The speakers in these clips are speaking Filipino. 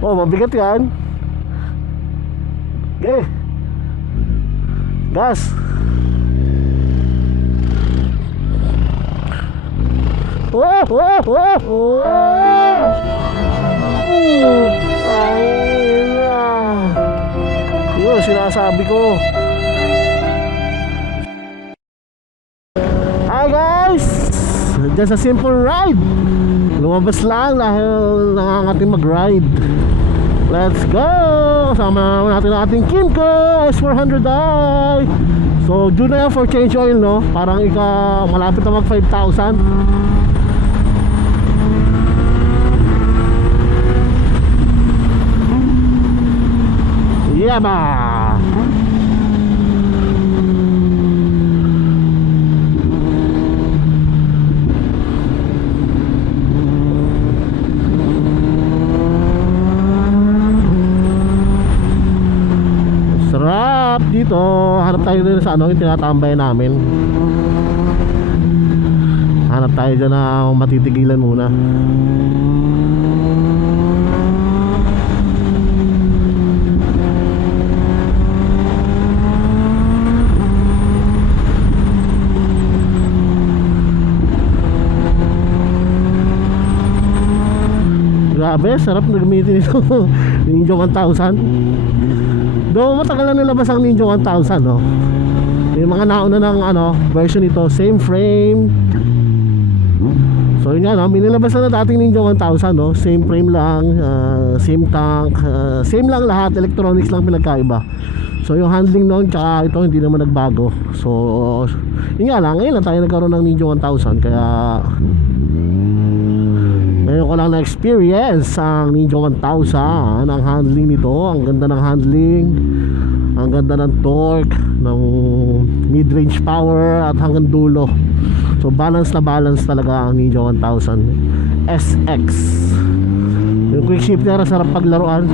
Oh, mabigat yan. Okay. Gas. Oh, oh, oh, oh. Ay na. Yun, sinasabi ko. Hi guys! Just a simple ride. Lumabas lang dahil nangangating mag-ride. Let's go! Sama natin ang ating Kymco S400i. So due na yan for change oil, no? Parang malapit na mag 5,000. Yeah ba? Sarap dito. Hanap tayo din sa yung tinatambay namin. Hanap tayo dyan na matitigilan muna. Grabe, sarap na gamitin ito. Ninja 1000. Though matagal na nilabas ang Ninja 1000, no? Yung mga nauna ng version ito, same frame. So yun nga, no? Minilabas na dating Ninja 1000, no? Same frame lang, same tank, same lang lahat, electronics lang pinagkaiba. So yung handling noon tsaka ito hindi naman nagbago. So yun nga lang, ngayon lang tayo nagkaroon ng Ninja 1000. Kaya ngayon ko lang na-experience ang Ninja 1000. Ang handling nito, ang ganda ng handling, ang ganda ng torque, ng mid-range power at hanggang dulo. So balance na balance talaga ang Ninja 1000 SX. Yung quick shift niya sarap paglaruan.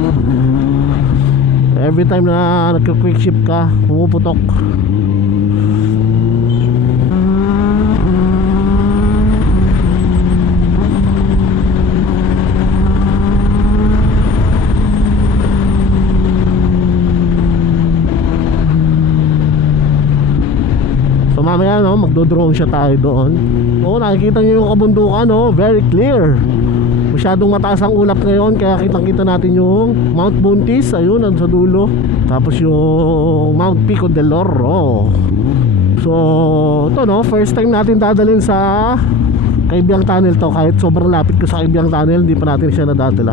Every time na nagka-quick shift ka, pumuputok. Mamaya magdo-drone siya tayo doon. Oo, nakikita niyo yung kabundukan, very clear. Masyadong mataas ang ulap ngayon, kaya kitang-kita natin yung Mount Buntis, ayun, sa dulo. Tapos yung Mount Pico del Oro. So, ito first time natin dadalhin sa Kaibiang Tunnel to. Kahit sobrang lapit ko sa Kaibiang Tunnel, hindi pa natin siya nadadala.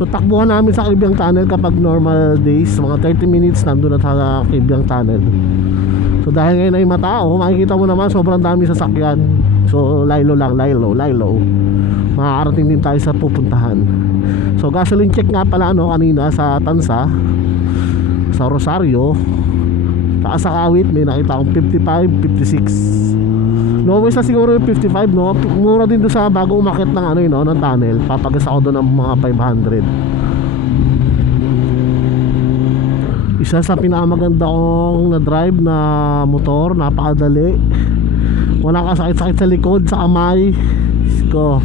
So, takbuhan namin sa Kaibiang Tunnel kapag normal days, mga 30 minutes nandun na sa Kaibiang Tunnel. So dahil ngayon ay matao, makikita mo naman sobrang dami sasakyan. So laylo lang, laylo. Makakarating din tayo sa pupuntahan. So gasoline check nga pala kanina sa Tansa, sa Rosario, sa Kawit may nakita akong 55, 56. Lowest na siguro yung 55, no? Mura din doon sa bago umakit ng ng tunnel. Papagas ako doon ng mga 500. Isa sa pinakamaganda kong na-drive na motor, napakadali. Wala kasakit-sakit sa likod, sa kamay. Ko.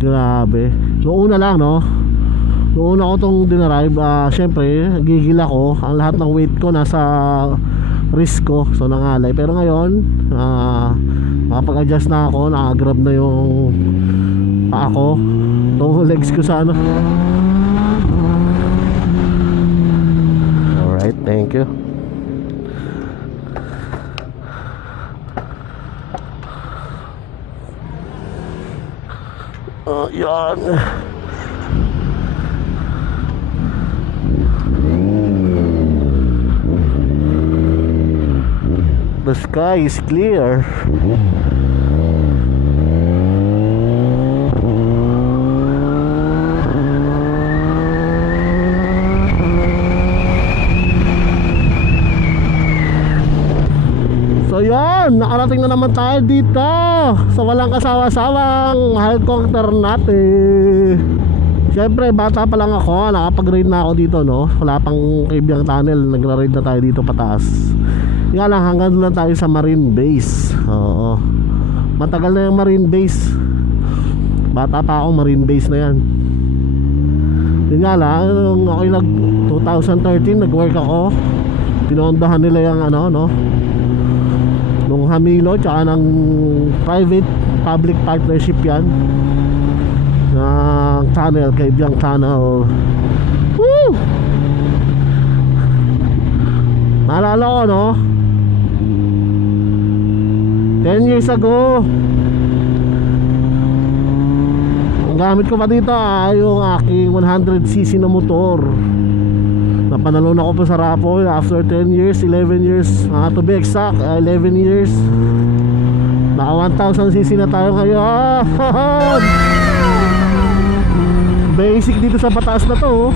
Grabe. Noong una lang, no? Noong una ko itong dinarive, syempre, gigil ako. Ang lahat ng weight ko nasa wrist ko, so nangalay. Pero ngayon, makapag-adjust na ako, nakagrab na yung paa ko. Itong legs ko sa Thank you. Yan. The sky is clear. So yan, nakarating na naman tayo dito sa walang kasawa-sawang Halcong Ternate. Siyempre bata pa lang ako, nakapag-ride na ako dito, wala pang Kaibiang Tunnel, nagra-ride na tayo dito pataas. Nga lang, hanggang doon lang tayo sa Marine Base. Oo, matagal na yung Marine Base. Bata pa ako, Marine Base na yan. Yun nga lang, nung ako'y 2013 nag-work ako, pinondahan nila yung ano, no, nung Hamilo, tsaka ng private public partnership yan ng tunnel, Kabyang Tunnel. Woo! Naalala ko, no, 10 years ago, ang gamit ko pa dito yung aking 100cc na motor. Napanalon ako pa sa raffle after 10 years, 11 years, to be exact, 11 years. Naka 1000cc na tayo ngayon. Basic dito sa Batas na to.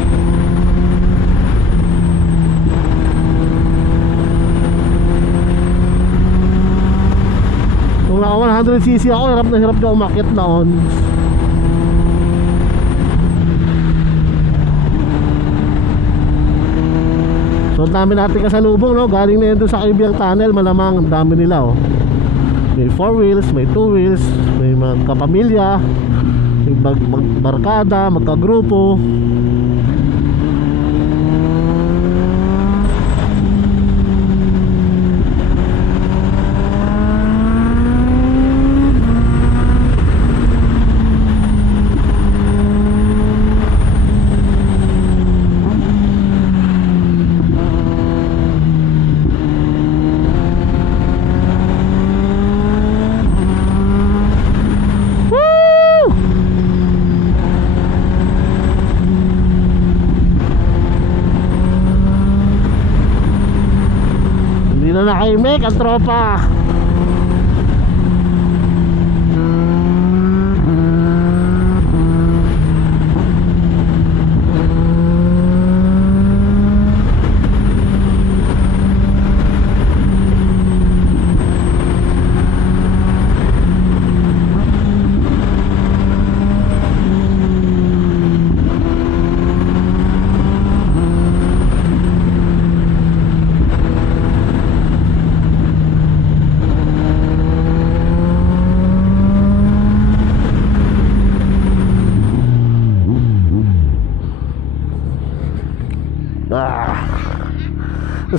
Kung naka 100cc ako, hirap na umakyat noon. So ang dami natin kasalubong, no? Galing na yun doon sa Kabyang Tunnel. Malamang ang dami nila, oh. May 4 wheels, may 2 wheels, may magkapamilya, may barkada, magkagrupo. Nakaimek ang tropa.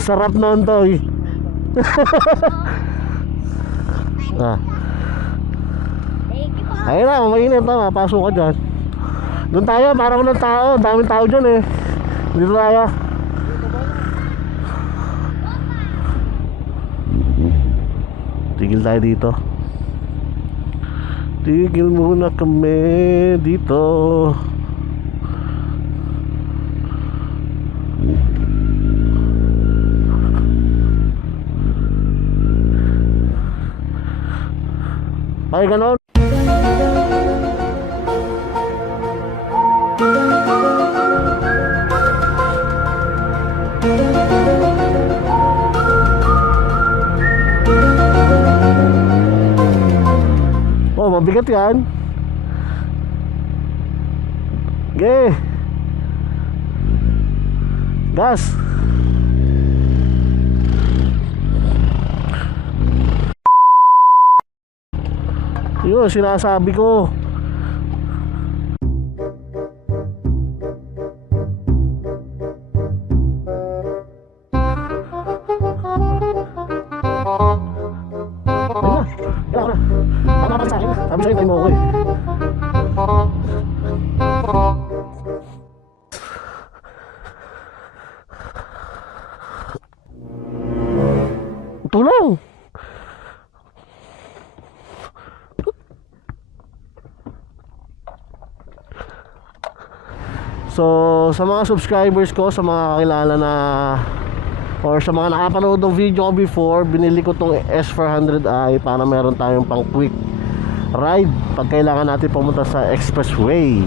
Sarap noon to eh. Ayun na, mainit na, mapasok ka dyan. Doon tayo, para walang tao. Daming tao dyan eh. Dito tayo. Tigil tayo dito. Tigil muna kami dito. Ay, ganon. Oh, mabigat yan. Okay. Gas. Yun, sinasabi ko. Tama pa sa akin. Sabi sa'yo, tayo mo ako eh. Tulong! So sa mga subscribers ko, sa mga kakilala na or sa mga nakapanood ng video ko before, binili ko tong S400i para meron tayong pang quick ride pag kailangan natin pumunta sa expressway,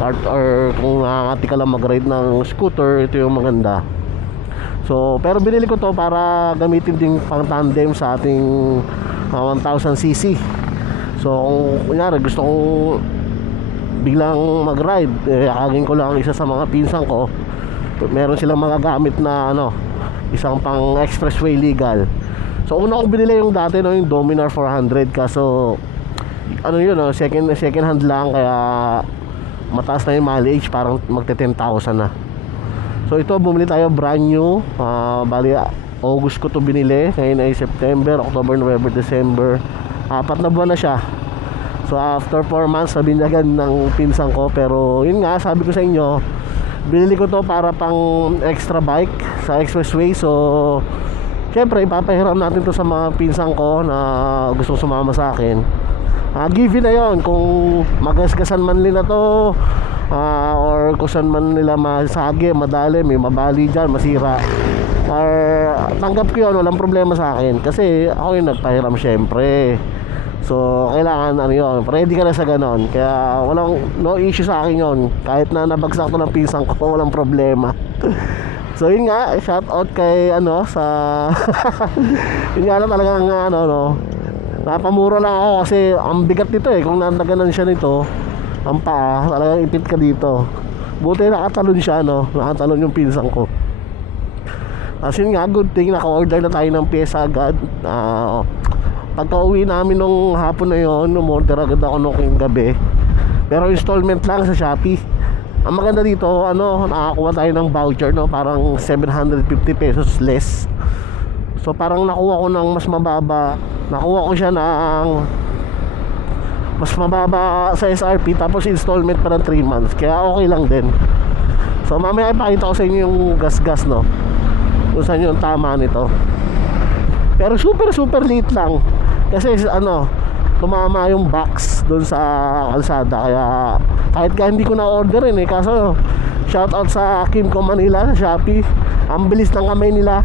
or kung nakakati ka lang mag-ride ng scooter, ito yung maganda. So pero binili ko to para gamitin din pang tandem sa ating 1000cc. So kung kunyari gusto kong biglang mag-ride, akagin ko lang isa sa mga pinsan ko, meron silang mga gamit na isang pang expressway legal. So una kong binili yung dati, yung Dominar 400, kaso yun, second hand lang, kaya mataas na yung mileage, parang magte 10,000 na. So ito, bumili tayo brand new, bali August ko to binili, ngayon ay September, October, November, December, 4 na buwan na siya. So after 4 months na binyagan ng pinsan ko. Pero yun nga, sabi ko sa inyo, binili ko to para pang extra bike sa expressway. So syempre ipapahiram natin to sa mga pinsan ko na gusto sumama sa akin. Given na yon, kung magasgasan man nila to, or kung saan man nila masagi, madali, may mabali dyan, masira, or tanggap ko yun, walang problema sa akin. Kasi ako yung nagpahiram syempre. So kailangan ano yun, ready ka na sa ganon. Kaya walang, no issue sa akin yun. Kahit na nabagsak to ng pinsan ko, walang problema. So yun nga, shout out kay ano sa yun nga lang talagang ano no, napamura lang ako kasi ang bigat nito eh. Kung nandaganan siya nito, ang paa, talagang ipit ka dito. Buti nakatalon siya no, nakatalon yung pinsan ko. As yun nga, good thing naka-order na tayo ng pyesa agad. Pagka uwi namin nung hapon na yon, umorder agad ako nung gabi. Pero installment lang sa Shopee. Ang maganda dito, ano, nakakuha tayo ng voucher no, parang 750 pesos less. So parang nakuha ko ng mas mababa. Nakuha ko siya ng mas mababa sa SRP, tapos installment pa ng 3 months. Kaya okay lang din. So mamaya ipakita ko sa inyo yung gas-gas no, kung saan yung tama nito. Pero super liit lang. Kasi ano, tumama yung box doon sa kalsada. Kaya kahit ka hindi ko na-orderin eh, kaso shoutout sa Kimco Manila sa Shopee, ang bilis ng kamay nila.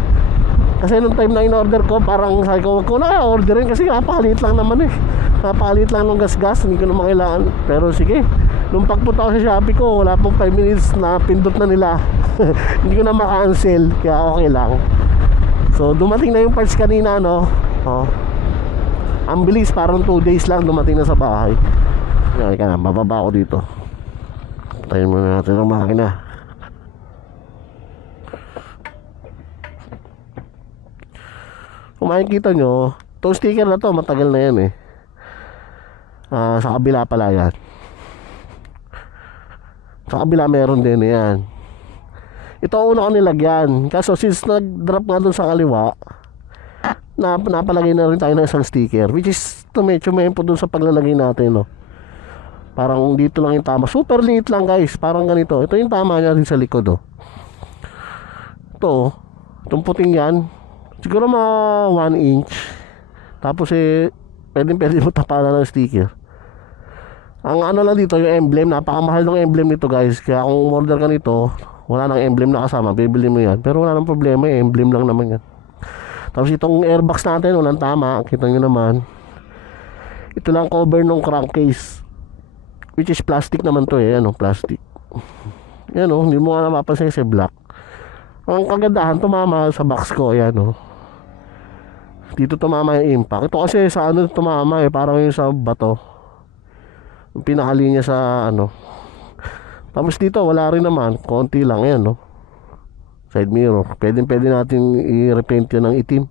Kasi nung time na in-order ko, parang sabi ko, wag ko na orderin kasi napakaliit lang naman eh. Napakaliit lang ng gas-gas, hindi ko naman kailangan. Pero sige, nung pagpunta ko sa Shopee ko, wala pong 5 minutes na pindot na nila. Hindi ko na maka-cancel, kaya okay lang. So dumating na yung parts kanina no. Ang bilis, parang 2 days lang dumating na sa bahay. Okay ka na, bababa ako dito. Tayo muna natin ang makina. Kung makikita nyo, itong sticker na to matagal na yan eh. Sa kabila pala yan. Sa kabila meron din yan. Ito ang una ko nilagyan. Kaso since nag-drop nga dun sa kaliwa, napalagay na rin tayo ng isang sticker, which is tumempo dun sa paglalagay natin no. Parang dito lang yung tama. Super liit lang guys, parang ganito. Ito yung tama niya din sa likod oh. Ito, itong puting yan, siguro mga 1 inch. Tapos eh, pwede mo tapalan ng sticker. Ang ano lang dito, yung emblem, napakamahal ng emblem nito guys. Kaya kung order ka nito, wala nang emblem na kasama, bibili mo yan. Pero wala nang problema, emblem lang naman yan. Tapos itong airbox natin, walang tama. Kita nyo naman. Ito lang cover ng crankcase, which is plastic naman to eh. Ano, plastic. Yan o, hindi mo nga napapansin kasi black. Ang kagandahan, tumama sa box ko. Yan o, dito tumama yung impact. Ito kasi sa ano tumama eh, parang yung sa bato, yung pinakalinya sa ano. Tapos dito wala rin naman, konti lang yan no. Side mirror, pwede natin i-repaint yan ng itim.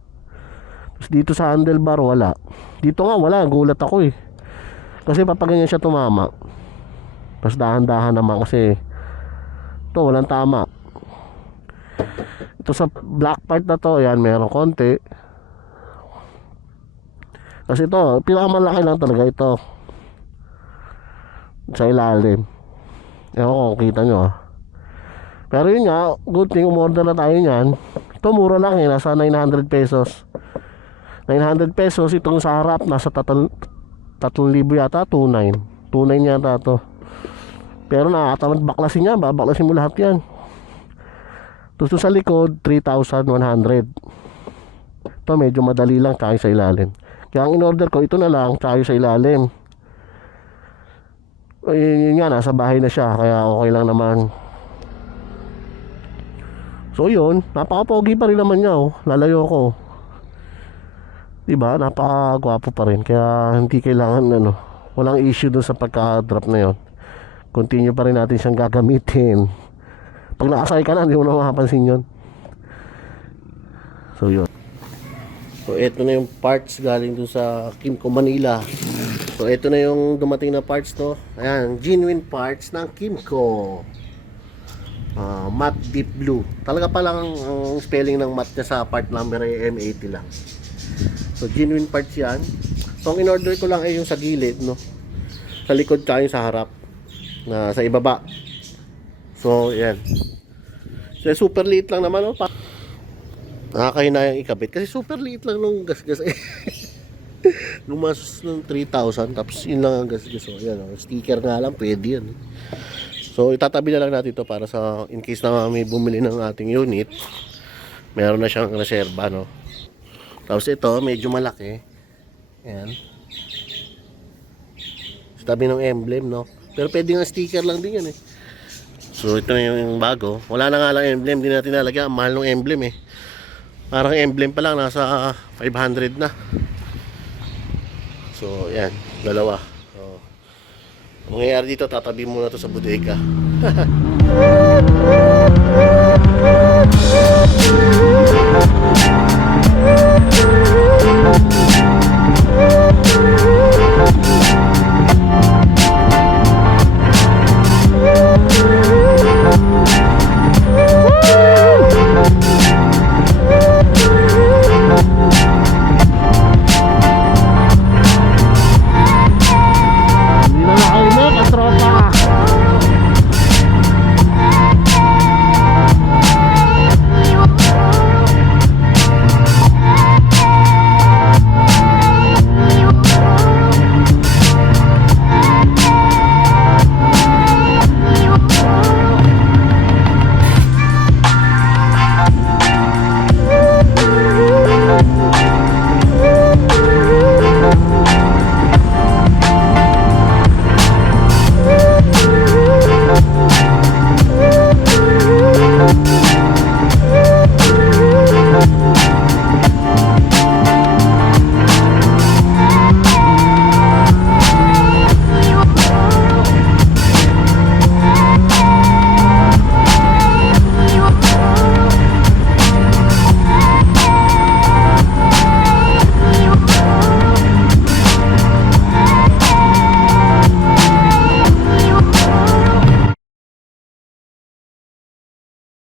Tapos dito sa handlebar wala. Dito nga wala, gulat ako eh. Kasi papaganyan siya tumama. Tapos dahan-dahan naman kasi ito walang tama. Ito sa black part na to, yan meron konti. Kasi ito, pinakamalaki lang talaga ito sa ilalim. Ewan ko, kita nyo ah. Pero yun nga, good thing umorder na tayo nyan. Ito mura lang eh, nasa 900 pesos. 900 pesos, itong sa harap nasa 3,000 yata, 2,900. 2,900 yata to. Pero nakakatamad baklasin yan, babaklasin mo lahat yan. Tapos sa likod, 3,100. Ito medyo madali lang, tsaka sa ilalim. Kaya ang in-order ko, ito na lang, tsaka sa ilalim. Yun nga, nasa bahay na siya, kaya okay lang naman. So yun, napaka-pogi pa rin naman niya oh. Lalayo ko, diba, napaka-gwapo pa rin. Kaya hindi kailangan ano, walang issue dun sa pagka-drop na yun. Continue pa rin natin siyang gagamitin. Pag nakasakay ka na, hindi mo na makapansin yun. So yun. So eto na yung parts galing dun sa Kimco Manila. So So ito na yung dumating na parts, no. Ayan, genuine parts ng Kimco. Matte deep blue. Talaga palang ang spelling ng matte niya sa part number ay M80 lang. So genuine parts yan. So ang in-order ko lang ay yung sa gilid, no. Sa likod tsaka yung sa harap. Na sa ibaba. So yan. So super liit lang naman, no. Nakakahinayang ikabit kasi super liit lang nung gasgas eh. Lumasos ng 3,000 tapos yun lang ang gasgas. So yan, sticker nga lang pwede yan. So itatabi na lang natin ito para sa in case na may bumili ng ating unit, meron na siyang reserba, no. Tapos ito medyo malaki. Ayan. Sa tabi ng emblem, no. Pero pwede nga sticker lang din yan eh. So ito na yung bago. Wala na nga lang emblem, din natin nalagyan. Ang mahal ng emblem eh. Parang emblem pa lang, nasa 500 na. So, yan, dalawa. So, mangyayari dito, tatabi muna to sa bodega.